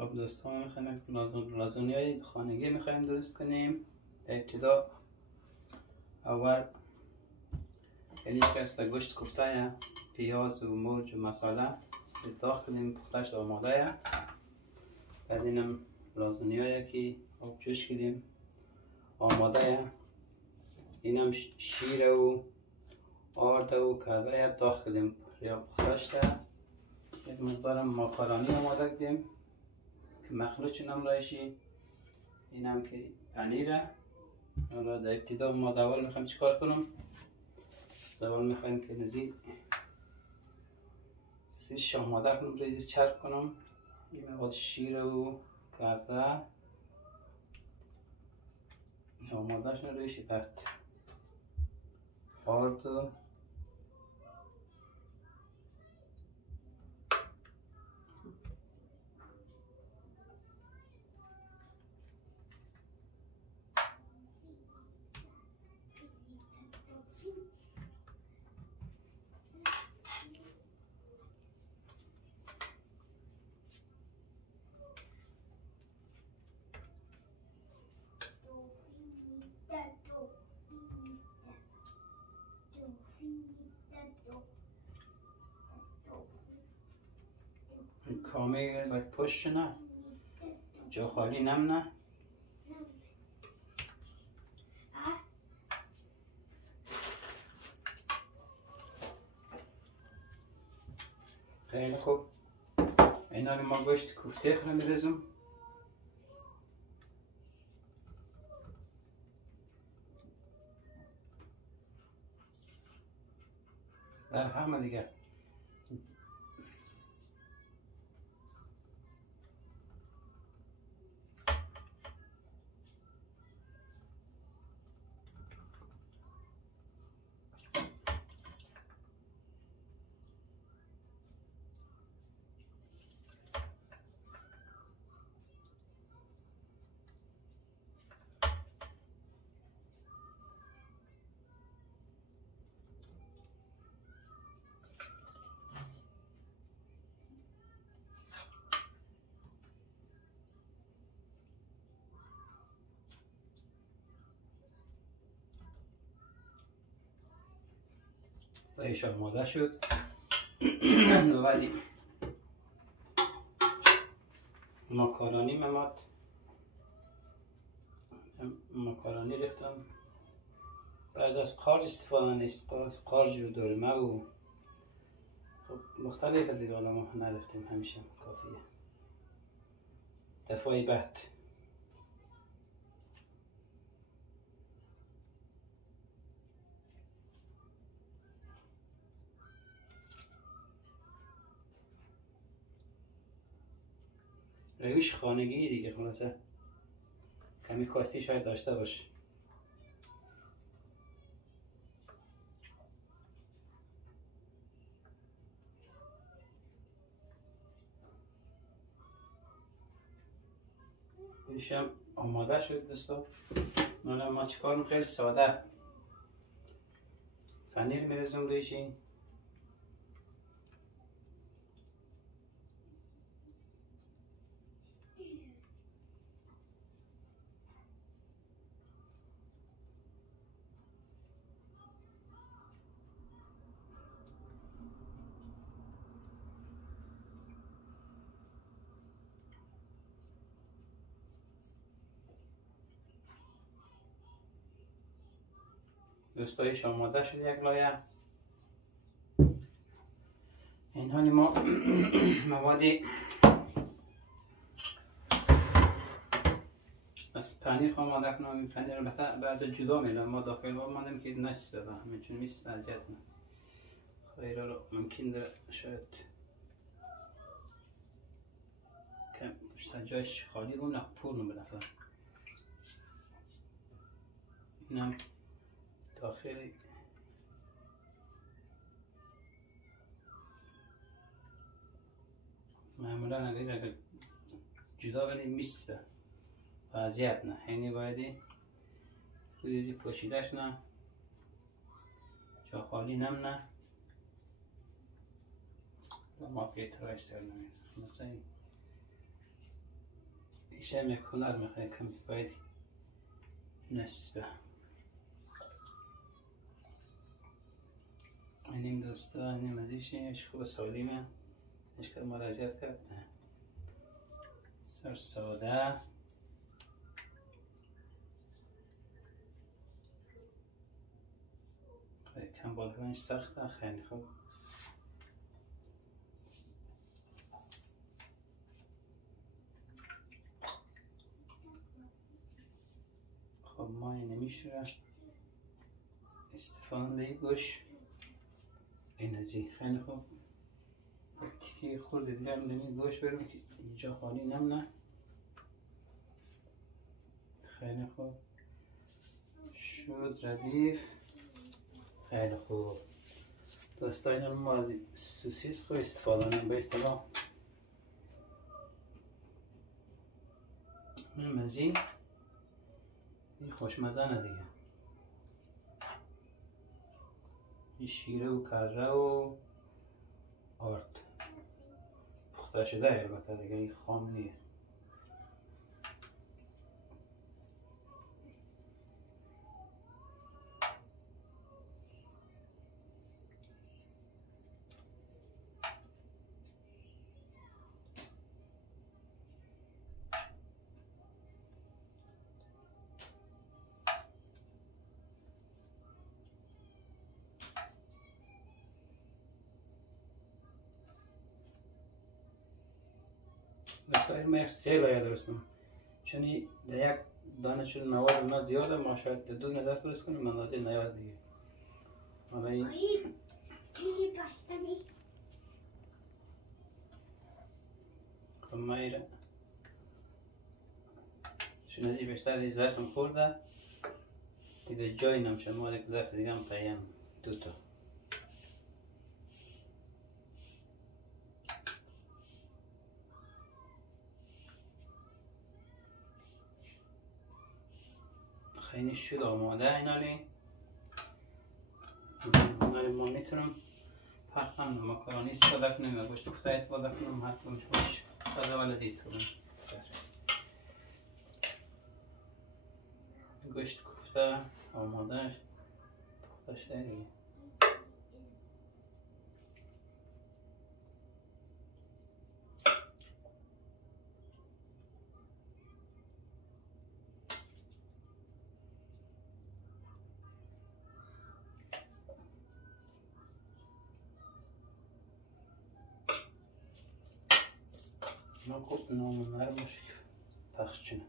خب دوستان میخوایم لازونی های خانگی میخوایم درست کنیم. در ابتدا اول یک گوشت کوفته، پیاز و مرچ و مساله داخل پختش آماده. بعد اینم لازونی هایی که آب جوش کردیم آماده. اینم شیر و آرد و کبه داخل پختش ده. یک مقدارم ماکارونی آماده کردیم که مخلوط نمرایشی. اینم که پنیره. حالا در ابتدا ما دوال میخوایم چیکار کنم. دوال میخوایم که نزدیک سیش آماده کنم، ریزی چرب کنم. این مقدار شیر و کبه آماده شنه رویشی. بعد آرد و کامل باید پشت نه، جا خالی نمونه. خیلی خوب. اینا رو ما گوشت کوفته خورم میرزم. در همه دیگه ایش آماده شد. ولی ماکارونی ممات ماکارونی ریختم. بعد از قارج استفاده نیست، قارج و دورمه و خب مختلفه دیگه. حالا ما نرفتیم، همیشه کافیه. دفعه بعد روش خانگی دیگه. خلاصه کمی کاستی شاید داشته باشه. ایشم آماده شد دوستان. حالا ما چیکار کنیم؟ خیلی ساده پنیر میرزم رویشی. دوستایش آماده شد یک لایه. این حالی ما موادی از پنیر آماده کنم. این پنیر رو بعضی جدا میدم. ما داخل با ماندم که نصف بفهمیم چون نیست اذیت نه. خیلی رو ممکن داره شاید کم پشت جایش خالی رو نه پر رو بلفه. اینم داخلی معمولا اگر جدا ولی میسته و اذیت نه. اینی بایدی روزی پوشیدش نه، جا خالی نم نه. و ما پیترایش در نمید مثلا ایشه یک هنر میخواه کمی باید نسبه اینیم دوستا اینیم از ایش خوب سالیمه اشکال مراجعت کرد نه سر ساده کم بالکنش سخته خیلی خوب خب ما این نمیشه استفاده گوش این ازی خیلی خوب تیکی خورد دیگه هم نمید گوش برم که اینجا خالی نمونه خیلی خوب شد ردیف خیلی خوب دوستا این ما از سوسیس خوب استفاده نمیم به اصطلاح این مزید این خوشمزه نه دیگه این شیره و کره و آرد پخته شده البته دیگه این خام نیه دوستای من سه لایه درستم چون در یک دانه چون مواد اونا زیاده ما شاید دو نظر درست کنیم اندازه نیاز دیگه حالا این خب ما ایره چون ازی بیشتر ظرفم خورده دیگه جایی نمشه ما یک ظرف دیگه هم قیم دوتا خیلی شد آماده اینالی ما میتونم پختم مکارونی استفاده کنیم و گوشت کوفته استفاده کنیم هر کدومش باشه تازه ولدی استفاده گوشت کوفته آماده پخته شده دیگه ما خوب نام نرم باشه پخش چنه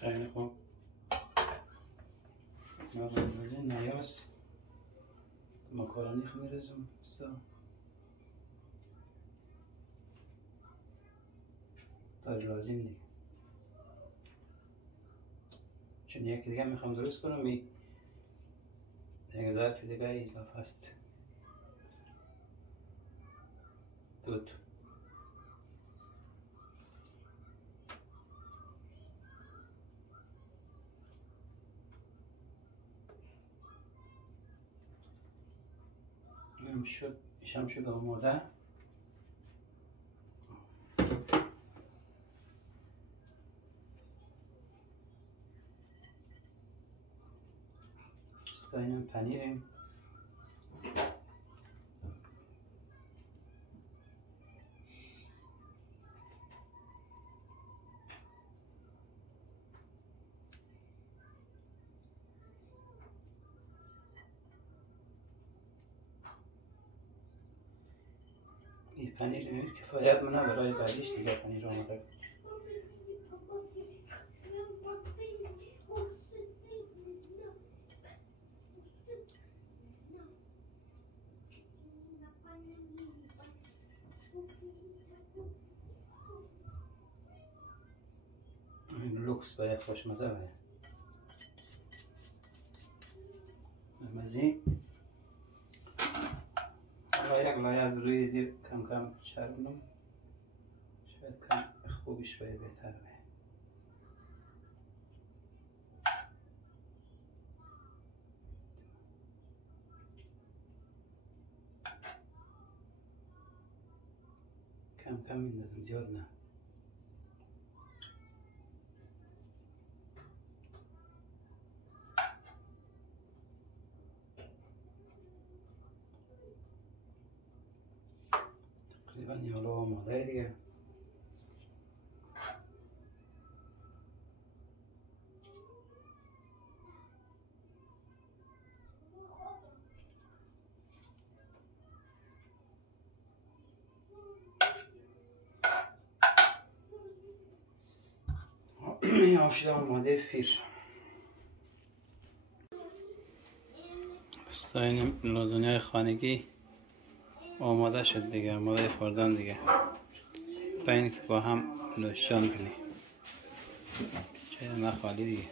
خیلی خوب ما باید نیاز مکارونی خو میرزم تا لازم دیگه چون یکی دیگه میخوام درست کنم یک ظرف دیگه اضافه است دوت شد ایشم شد آماده اینم پنیریم این پنیر کفایت منه برای بعدیش دیگه پنیر آماده لوکس باید خوشمزه باید مزی یک لایه از روی زیر کم کم چربونم، شاید کم خوبش باید بهتر باید. کم کم میندازم، زیاد نه. تقریبا یه حالا آماده دیگه. این آب شده آماده فیر. این لازونی های خانگی آماده شد دیگه، آماده خوردن دیگه. پین که با هم نوشان کنی چه نخوالی دیگه.